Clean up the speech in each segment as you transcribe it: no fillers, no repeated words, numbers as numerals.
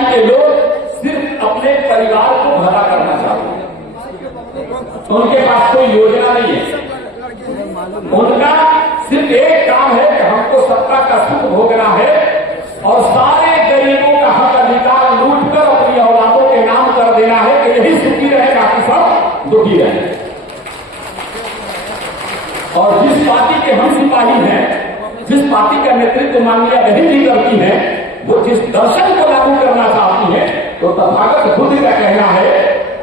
Party के लोग सिर्फ अपने परिवार को भला करना चाहते हैं, उनके पास कोई योजना नहीं है। उनका सिर्फ एक काम है कि हमको सत्ता का सुख भोगना है और सारे गरीबों का हक अधिकार लूटकर अपनी औलादों के नाम कर देना है कि यही सुखी रहे, बाकी सब दुखी रहे। और जिस पार्टी के हम सिपाही हैं, जिस पार्टी का नेतृत्व माननीय बहन जी करती है, वो जिस दर्शन को लागू करना चाहती है, तो तथागत बुद्ध का कहना है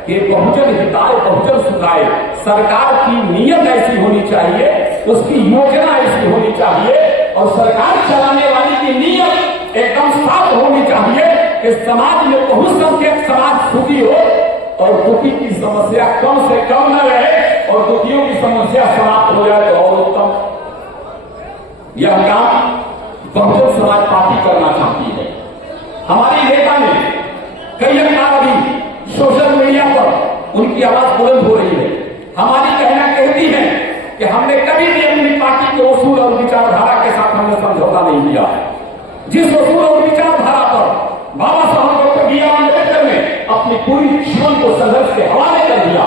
कि बहुजन हिताय बहुजन सुखाय। सरकार की नीयत ऐसी होनी चाहिए, उसकी योजना ऐसी होनी चाहिए और सरकार चलाने वाली की नीयत एकदम साफ होनी चाहिए कि समाज में बहुसंख्यक समाज सुखी हो और दुखी की समस्या कम से कम न रहे और दुखियों की समस्या समाप्त हो जाए तो और उत्तम। यह काम बहुजन समाज पार्टी करना चाहती है। हमारी नेता ने कई बार अभी सोशल मीडिया पर उनकी आवाज बुलंद हो रही है। हमारी कहना कहती है कि हमने कभी भी अपनी पार्टी के उसूल और विचारधारा के साथ हमने समझौता नहीं किया है। जिस उसूल और विचारधारा पर बाबा साहब डॉक्टर बी आर अम्बेडकर ने अपनी पूरी जीवन को संघर्ष के हवाले कर दिया,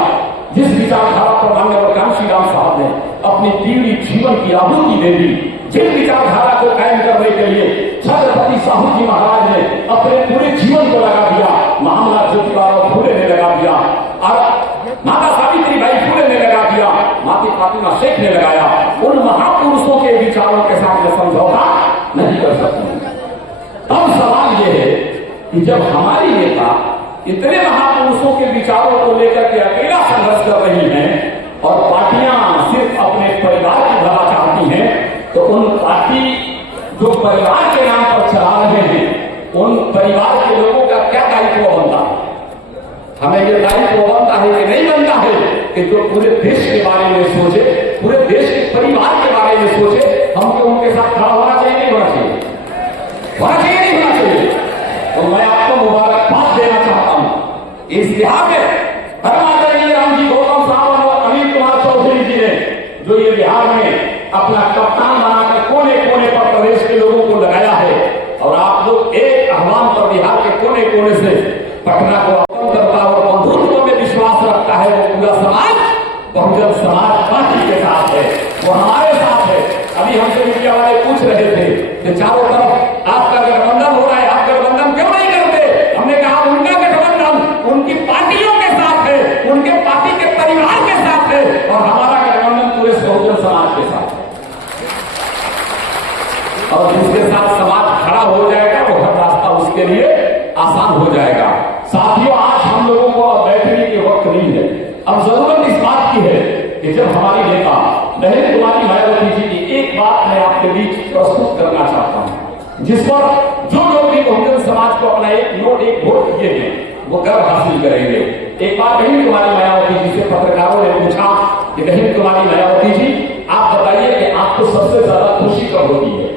जिस विचारधारा पर माननीय कांशी राम साहब ने अपनी पूरी जीवन की आहुति दे दी, जिन विचारधारा को कायम करने के लिए छत्रपति साहू जी महाराज ने अपने पूरे जीवन को लगा दिया, महामना ज्योतिबा फूले ने लगा दिया और माता सावित्री बाई फूले ने लगा दिया, माता फातिमा शेख ने लगाया, उन महापुरुषों के विचारों के साथ में समझौता नहीं कर सकते। अब सवाल यह है कि जब हमारी नेता इतने महापुरुषों के विचारों को लेकर के अकेला संघर्ष कर रही हैं और पार्टियां सिर्फ अपने परिवार की भला चाहती हैं, तो उन पार्टी जो परिवार के नाम पर चला रहे हैं, उन परिवार के लोगों का क्या दायित्व बनता है? हमें यह दायित्व बनता है कि नहीं बनता है कि जो पूरे देश के बारे में सोचे, पूरे देश के परिवार के बारे में सोचे, हमको उनके साथ खड़ा होना चाहिए, नहीं होना चाहिए, होना चाहिए, नहीं होना चाहिए। तो मैं आपको मुबारकबाद देना चाहता हूं। इस बिहार में आदरणीय राम जी गौतम साहब और अनिल कुमार चौधरी जी ने जो ये बिहार में अपना कप्तान बनाकर कोने कोने पर प्रदेश के लोगों को लगाया है और आप लोग एक आह्वान पर बिहार के कोने कोने से पटना को अपना करता और बंधुत्व में विश्वास रखता है, वो पूरा समाज बहुजन समाज पार्टी के साथ है, वो हमारे साथ है। अभी हमसे मीडिया वाले पूछ रहे थे कि चारों तरफ आपका गठबंधन हो रहा है, आप गठबंधन क्यों नहीं करते? हमने कहा उनका गठबंधन उनकी पार्टियों के साथ है, उनके पार्टी के परिवार के साथ है और हमारा गठबंधन पूरे बहुजन समाज के साथ है। और जिसके साथ समाज खड़ा हो जाएगा वो हर रास्ता उसके लिए आसान हो जाएगा। साथियों, आज हम लोगों को बैठने के वक्त नहीं है। अब जरूरत इस बात की है कि जब हमारी नेता बहन कुमारी मायावती जी की एक बात मैं आपके बीच प्रस्तुत करना चाहता हूं, जिस पर जो लोग भी बहुजन समाज को अपना एक नोट एक वोट दिए हैं वो गर्व हासिल करेंगे। एक बार बहन कुमारी मायावती जी से पत्रकारों ने पूछा कि बहन कुमारी मायावती जी, आप बताइए कि आपको सबसे ज्यादा खुशी कब होती है,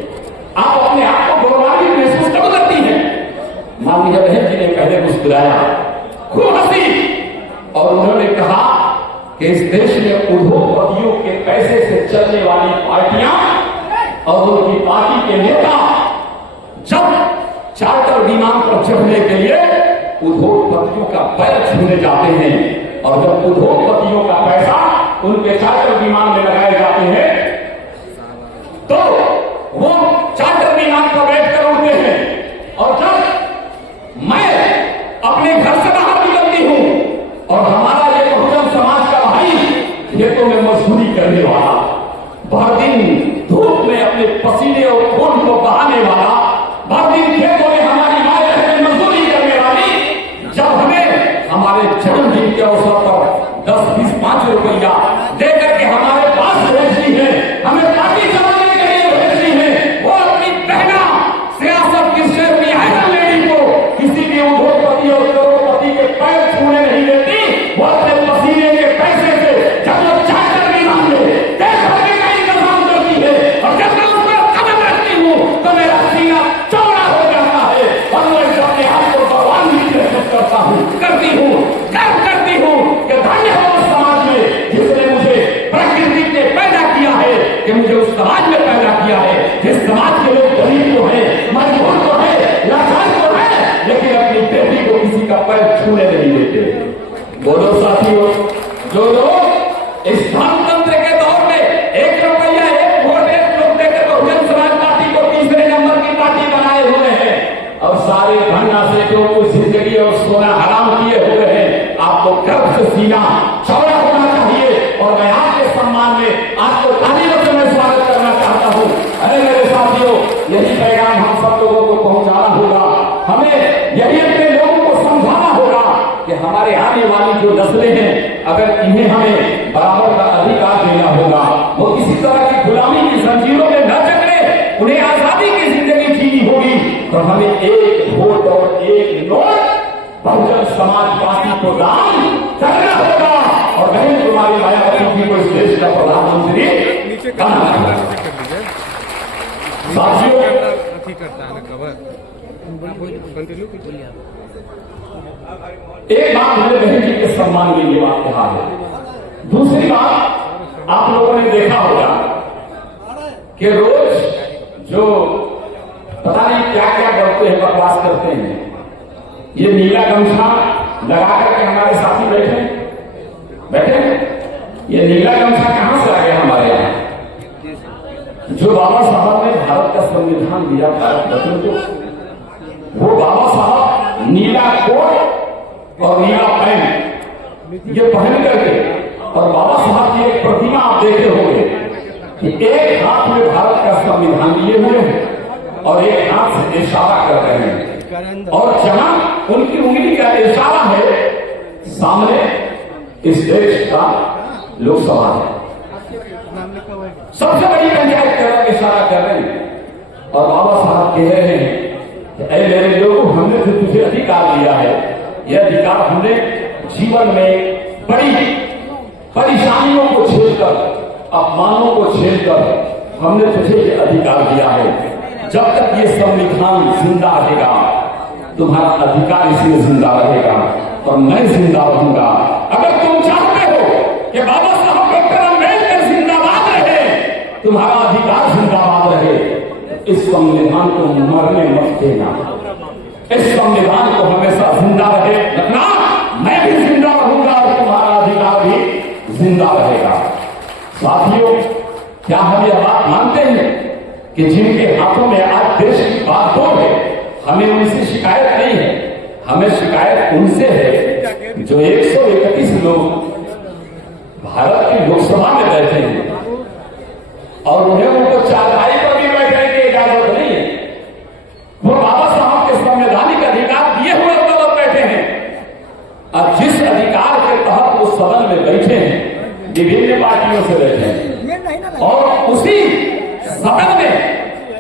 आप अपने आप को गौरवान्वित महसूस कब करती हैं? माननीय बहन जी ने पहले मुस्कुराया, खूब हंसी और उन्होंने कहा कि इस देश में उद्योगपतियों के पैसे से चलने वाली पार्टियां और उनकी पार्टी के नेता जब चार्टर विमान पर चढ़ने के लिए उद्योगपतियों का पैर छूने जाते हैं और जब उद्योगपतियों का पैसा उनके चार्टर विमान में लगाए जाते हैं तो वो चार्टर विमान पर बैठकर उड़ते हैं। और जब मैं अपने घर से बाहर निकलती हूं और हमारा ये बहुजन समाज का भाई खेतों में मजदूरी करने वाला, भर दिन धूप में अपने पसीने और खून को बहाने वाला, भर दिन खेतों में हमारी माए बहनें मजदूरी करने वाली, जब हमें हमारे जन्मदिन के अवसर पर 10, 20, 5 रुपया देकर के हमारे पास भेजती है, हमें पार्टी चलाने के लिए भेजती है, वो अपनी बहना सियासत की शेर आयरन लेडी को किसी भी उद्योगपति और करोड़पति के पैर छूने नहीं देती, वो बोलो साथियों, जो लोग इस धनतंत्र के दौर में 1 रुपया 1 वोट 1 लोग देकर बहुजन समाज पार्टी को तीसरे नंबर की पार्टी बनाए हुए हैं और सारे धन नासेठों को जिंदगी और सोना हराम किए हुए हैं, आपको गर्व से सीना चौड़ा होना चाहिए। और मैं आपके सम्मान में आपको तालियों से मैं स्वागत करना चाहता हूं। अरे मेरे साथियों, यही पैगाम हम सब लोगों को पहुंचाना होगा। हमें यही अपने लोगों को समझाना होगा कि हमारे आने वाली जो नस्लें हैं, अगर इन्हें हमें बराबर का अधिकार देना होगा, वो किसी तरह की गुलामी की जंजीरों में न जकड़े, उन्हें आजादी की जिंदगी जीनी होगी। तो हमें 1 वोट और 1 नोट बहुजन समाज पार्टी को दान करना होगा और बहन कुमारी मायावती जी को इस देश का प्रधानमंत्री बनाना होगा। साथियों, एक बात हमने बहन जी के सम्मान के लिए बात कहा है। दूसरी बात, आप लोगों ने देखा होगा कि रोज जो पता नहीं क्या क्या करते हैं, बकवास करते हैं। ये नीला गमछा लगा करके हमारे साथी बैठे, ये नीला गमछा कहां से आ गया हमारे यहाँ? जो बाबा साहब ने भारत का संविधान दिया, भारत रत्न को, वो बाबा साहब नीला कोट और नीला पैंट ये पहन करके, और बाबा साहब की एक प्रतिमा आप देखे होंगे कि एक हाथ में भारत का संविधान लिए हुए हैं और एक हाथ से इशारा कर रहे हैं, और जहां उनकी उंगली का इशारा है, सामने इस देश का लोकसभा है। सबसे बड़ी पंचायत का इशारा कर रहे हैं और बाबा साहब कह रहे हैं कि ऐ मेरे लोगों, हमने जो तुझे अधिकार दिया है, यह अधिकार हमने जीवन में बड़ी परेशानियों को झेलकर, अपमानों को झेलकर हमने तुझे ये अधिकार दिया है। जब तक ये संविधान जिंदा रहेगा, तुम्हारा अधिकार इसमें जिंदा रहेगा और मैं जिंदा रहूंगा। अगर तुम चाहते हो कि बाबा साहब डॉक्टर अम्बेडकर जिंदाबाद रहे, तुम्हारा अधिकार जिंदाबाद रहे, इस संविधान को मरने मत देना। इस संविधान को हमेशा जिंदा रहे रखना। मैं भी जिंदा रहूंगा और तुम्हारा अधिकार भी जिंदा रहेगा। साथियों, क्या हम यह बात मानते हैं कि जिनके हाथों में आज देश की बागडोर है, हमें उनसे शिकायत नहीं है, हमें शिकायत उनसे है जो 131 लोग भारत की लोकसभा में बैठे हैं और उन्हें उनको चारपाई पर भी बैठने की इजाजत नहीं है। वो बाबा साहब के संवैधानिक अधिकार दिए हुए लोग बैठे हैं और जिस अधिकार के तहत वो सदन में बैठे हैं, विभिन्न पार्टियों से बैठे हैं और उसी सदन में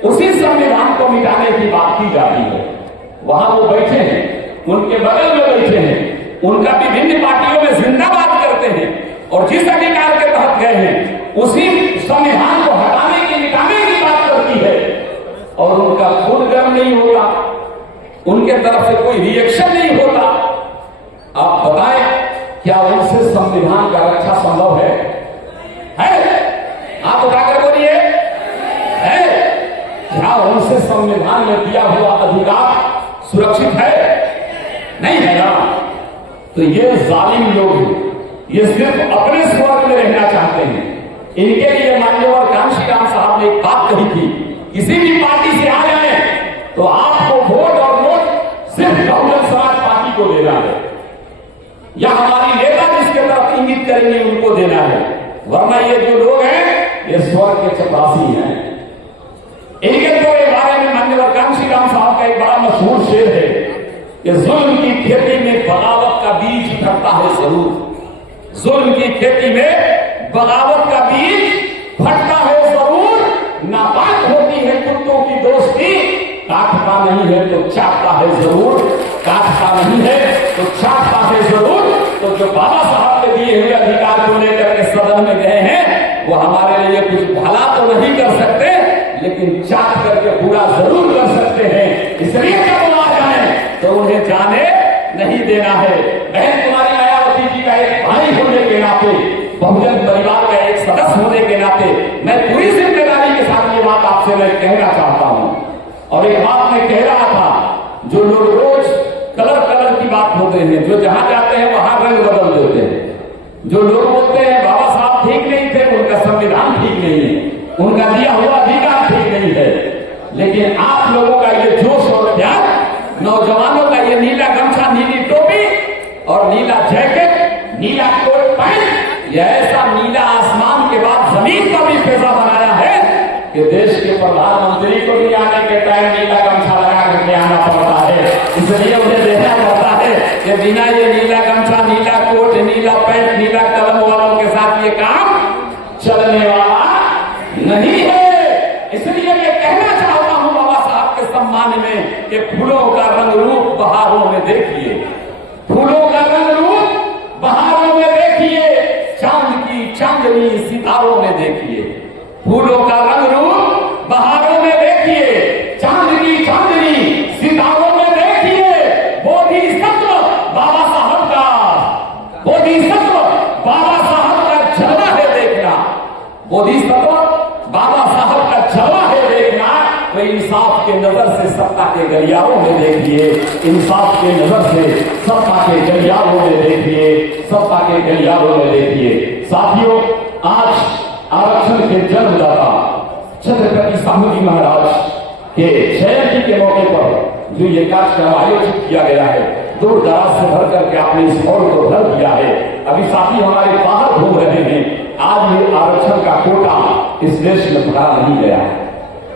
उसी संविधान को मिटाने की बात की जाती है। वहां वो बैठे हैं, उनके बगल में बैठे हैं, उनका विभिन्न पार्टियों में जिंदाबाद करते हैं और जिस अधिकार के तहत गए हैं उसी संविधान को हटाने की मिटाने की बात करती है और उनका खुद गर्म नहीं होता, उनके तरफ से कोई रिएक्शन नहीं होता। आप बताएं, क्या उनसे संविधान का रक्षा संभव है? आप उठाकर बोलिए, है? क्या उनसे संविधान में दिया हुआ अधिकार सुरक्षित है? नहीं है ना। तो ये जालिम लोग, ये सिर्फ अपने स्वर्ग में रहना चाहते हैं। इनके लिए मान्यवर कांशीराम साहब ने एक बात कही थी, किसी भी पार्टी से आ जाए तो आपको वोट और वोट सिर्फ बहुजन समाज पार्टी को देना है या हमारी नेता जिसके तरफ इंगित करेंगे उनको देना है, वरना ये जो लोग हैं ये स्वर्ग के चपरासी हैं। इनके तो बारे में मान्यवर कांशीराम साहब का एक बड़ा मशहूर शेर है कि जुल्म की खेती में बगावत का बीज फटता है जरूर, जुल्म की खेती में बगावत का बीज फटता है जरूर। नापाक होती है कुत्तों की दोस्ती, काटता नहीं है तो चाटता है जरूर, काटता नहीं है तो चाटता है जरूर। तो जो बाबा साहब के दिए हुए अधिकार को लेकर के सदन में गए हैं, वो हमारे लिए कुछ भला तो नहीं कर सकते, लेकिन चाट करके पूरा जरूर कर सकते हैं। इसलिए जब वो आ जाए तो उन्हें जाने नहीं देना है। बहन कुमारी मायावती जी का एक भाई होने के नाते, बहुजन परिवार का एक सदस्य होने के नाते मैं पूरी जिम्मेदारी के साथ ये बात आपसे मैं कहना चाहता हूं। और एक बात मैं कह रहा था, जो लोग रोज कलर की बात होते हैं, जो जहां जाते हैं वहां रंग बदल जो लोग बोलते हैं बाबा साहब ठीक नहीं थे, उनका संविधान ठीक नहीं है, उनका दिया हुआ अधिकार ठीक नहीं है, लेकिन आप लोगों का ये जोश और प्यार, नौजवानों का ये नीला गमछा, नीली टोपी और नीला जैकेट, नीला कोट पैंट, यह ऐसा नीला आसमान के बाद जमीन का भी पैसा बनाया है कि देश के प्रधानमंत्री को भी आने के टाइम नीला गमछा लगा करके आना पड़ता है। इसलिए उन्हें देखना पड़ता है कि बिना ये नीला गमछा, नीला कोट, नीला पैंट, नीला कलम वालों के साथ ये काम चलने वाला नहीं है। इसलिए मैं कहना चाहता हूं बाबा साहब के सम्मान में कि फूलों का रंग रूप बहारों में देखिए, फूलों का रंग रूप बहारों में देखिए, चांद की चांदनी सितारों में देखिए, फूलों का रंग रूप बहारों में देखिए, चांद की चांदनी सितारों में देखिए। बोधिसत्व बाबा साहब का, बोधिसत्व बाबा साहब का जलवा है देखना, बोधिसत्व बाबा साहब का जलवा है देखना। तो इंसाफ के नजर से सत्ता के गलियारों में देखिए, इंसाफ के नजर से सत्ता के गलियारों में देखिए, सत्ता के गलियारों में देखिए। साथियों, आज आरक्षण के जन्मदाता छत्रपति साहू जी महाराज के जयंती के मौके पर जो ये कार्यक्रम आयोजित किया गया है, दूर दराज से भर करके आपने इस हॉल को भर दिया है। अभी साथी हमारे बाहर घूम रहे हैं, आज ये आरक्षण का कोटा इस देश में भरा नहीं गया है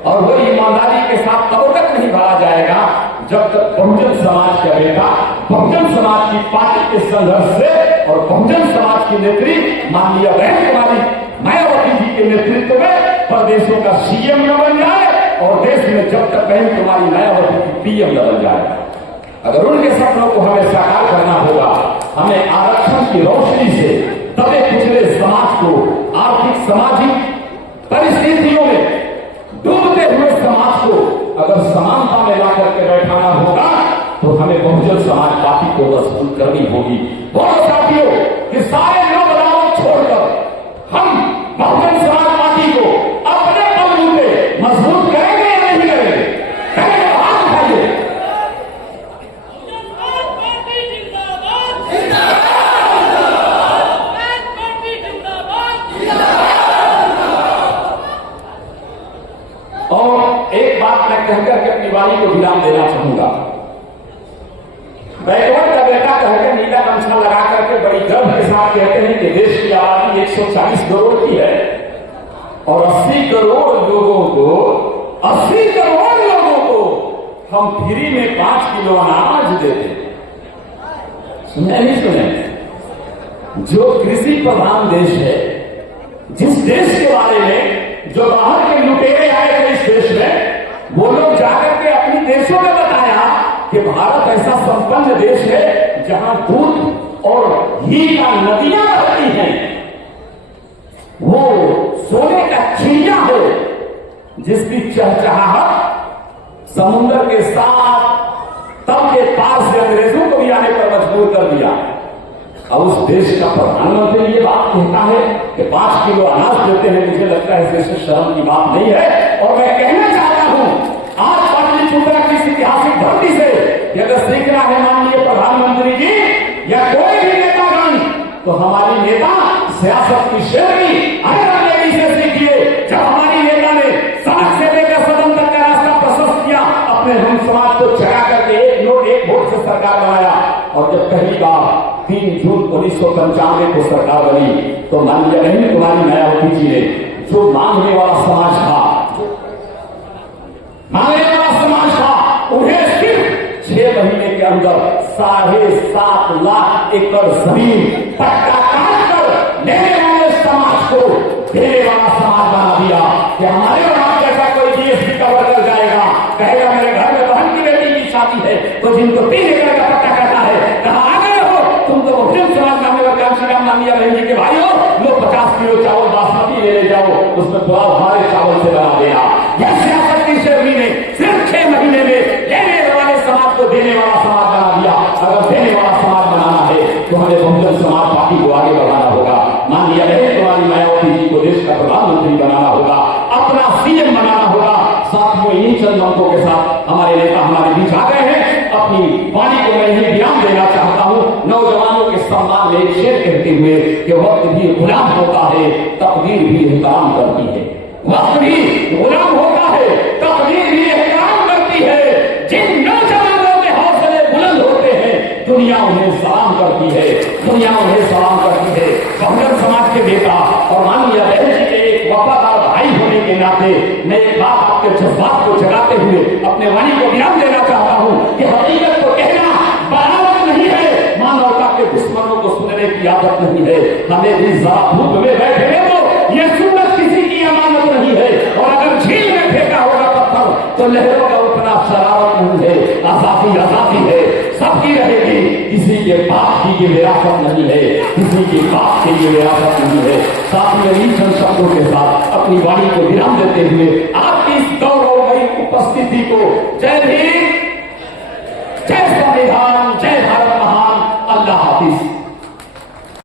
और वो ईमानदारी के साथ तब तक नहीं भरा जाएगा जब तक बहुजन समाज का बेटा, बहुजन समाज की पार्टी के संघर्ष से और बहुजन समाज की नेत्री माननीय बहन कुमारी मायावती जी के नेतृत्व में प्रदेशों का सीएम न बन जाए और देश में जब तक बहन कुमारी मायावती की पीएम न बन जाए। अगर उनके सपनों को हमें साकार करना होगा, हमें आरक्षण की रोशनी से दबे पिछड़े समाज को आर्थिक सामाजिक परिस्थितियों में डूबते हुए समाज को अगर समानता में ला करके बैठाना होगा तो हमें बहुजन समाज पार्टी को मजबूत करनी होगी। बहुत साथियों कि सारे लोग बदलाव छोड़कर हम बहुजन समाज पार्टी को अपने पहलू पे मजबूत करेंगे या नहीं करेंगे? करेंगे, हाथ उठाइए। और एक बात मैं कहकर के अपनी वाणी को विराम देना चाहूंगा। बैकवर्ड का बेटा कहकर नीला गमछा लगा करके बड़ी गर्व के साथ कहते हैं कि देश की आबादी 140 करोड़ की है और 80 करोड़ लोगों को, 80 करोड़ लोगों को हम फ्री में 5 किलो अनाज देते हैं। सुने नहीं सुने? जो कृषि प्रधान देश है, जिस देश के बारे में जो बाहर के लुटेरे आए थे इस देश में, वो लोग जाकर के अपने देशों में बताया कि भारत ऐसा संपन्न देश है जहां दूध और घी का नदियां बहती हैं, वो सोने का चिड़िया है जिसकी चहचहाहट समुद्र के साथ तब के पार से अंग्रेजों को भी आने पर मजबूर कर दिया। अब उस देश का प्रधानमंत्री ये बात कहता है कि 5 किलो अनाज देते हैं, मुझे लगता है इसमें शर्म की बात नहीं है। और मैं कहना चाहता हूं आज पाटलिपुत्र की इस ऐतिहासिक धरती से कि अगर सीखना है माननीय प्रधानमंत्री जी या कोई भी नेतागण, तो हमारी नेता सियासत की शेरनी आयरन लेडी से सीखिए। जब हमारी नेता ने सड़क से लेकर सदन तक का रास्ता प्रशस्त किया, अपने हम समाज को जगा करके एक नोट एक वोट से सरकार बनाया और जब पहली बार 3 जून 1995 को सरकार बनी तो माननीय बहन कुमारी मायावती जी ने जो मांगने वाला समाज था, मांगने वाला समाज था, उन्हें सिर्फ 6 महीने के अंदर 7.5 लाख एकड़ जमीन पट्टा काट कर लेने वाले समाज को देने वाला समाज बना दिया कि हमारे वहां जैसा कोई जीएसटी का वर्कर जाएगा, कहेगा मेरे घर में बहन की बेटी की शादी है तो जिनको 3 एकड़ का पट्टा काटा है, कहा आ गए हो तुम तो मुस्लिम समाज का कांशीराम मानिया बहन जी के भाई हो, लो 50 किलो चावल बासमती ले जाओ, उसमें पुलाव हमारे चावल से बना देना। यह सियासत की शेरनी ने सिर्फ 6 महीने में लेने वाले समाज को देने वाला समाज बना दिया। अगर देने वाला समाज बनाना है तो हमें बहुजन समाज पार्टी को आगे बढ़ाना होगा। माननीय बहन कुमारी मायावती जी को देश का प्रधानमंत्री बनाना होगा, अपना सीएम बनाना होगा। साथियों, इन्हीं चंद मंत्रों के साथ हमारे नेता हमारे बीच आ गए हैं। अपनी वाणी को मैं यही विराम देना चाहता हूं। नौजवानों के सम्मान कुरान में एक शेर कहते हुए कि वक्त भी गुलाम होता है, तकदीर भी एहतराम करती है। वक्त भी गुलाम होता है, तकदीर भी एहतराम करती है। जिन नौजवानों के हौसले बुलंद होते हैं, दुनिया उन्हें सलाम करती है, दुनिया उन्हें सलाम करती है। बहुजन समाज के बेटा और माननीय बहन जी के एक वफादार भाई होने के नाते मैं एक बात आपके जज्बात को जगाते हुए अपने वाणी को विराम देना चाहता हूं कि हकीकत को कहना बराबर नहीं है, मानवता के दुश्मनों को सुनने की आदत नहीं है। हमें भी जरा धूप में बैठे हो, यह सुन्नत किसी की अमानत नहीं है। और अगर झील में फेंका होगा पत्थर तो लहरों का उतना शरारत नहीं है। आजादी आजादी है, सबकी रहेगी, किसी के बाप की ये विरासत नहीं है, किसी के बाप की ये विरासत नहीं है। साथियों, इन चंद शब्दों के साथ अपनी वाणी को विराम देते हुए आपकी इस गौरवमयी उपस्थिति को जय भीम, जय संविधान, जय भारत महान, अल्लाह हाफिज।